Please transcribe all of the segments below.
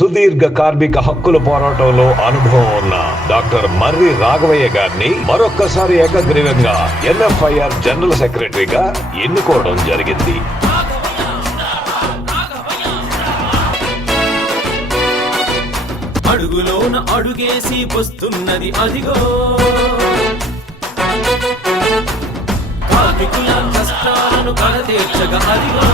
సుదీర్ఘ కార్మిక హక్కుల పోరాటంలో అనుభవం ఉన్న డాక్టర్ మర్రి రాఘవయ్య గారిని మరొక్కసారి ఏకగ్రీవంగా ఎన్ఎఫ్ఐఆర్ జనరల్ సెక్రటరీగా ఎన్నుకోవడం జరిగింది. అడుగులోన అడుగేసి వస్తున్నది అదిగో కార్మికుల కష్టాలను కడతీర్చగా అదిగో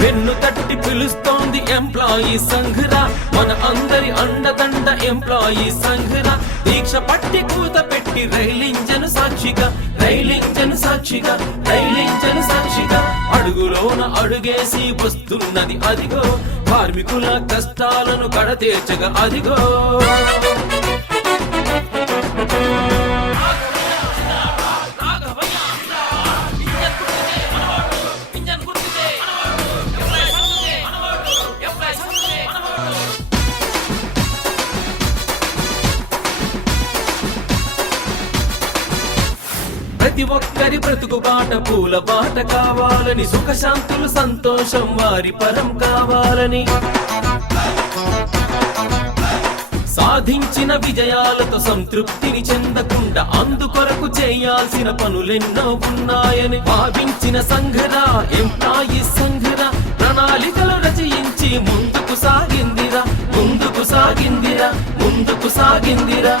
వెన్ను తట్టి పిలుస్తోంది ఎంప్లాయీ సంఘరా, మన అందరి అండదండ ఎంప్లాయీ సంఘరా. దీక్ష పట్టి కూత పెట్టి రైలింజను సాక్షిగా, రైలింజను సాక్షిగా, రైలింజను సాక్షిగా. అడుగులోన అడుగేసి వస్తున్నది అదిగో కార్మికుల కష్టాలను కడతీర్చగా అదిగో. ప్రతి ఒక్కరి బ్రతుకు బాట పూల బాట కావాలని, సుఖశాంతులు సంతోషం వారి పరం కావాలని, సాధించిన విజయాలతో సంతృప్తిని చెందకుండా అందుకొరకు చేయాల్సిన పనులెన్నో ఉన్నాయని భావించిన సంఘరా, ఎంప్లాయీ సంఘరా ప్రణాళికలు రచయించి ముందుకు సాగిందిరా, ముందుకు సాగిందిరా, ముందుకు సాగిందిరా.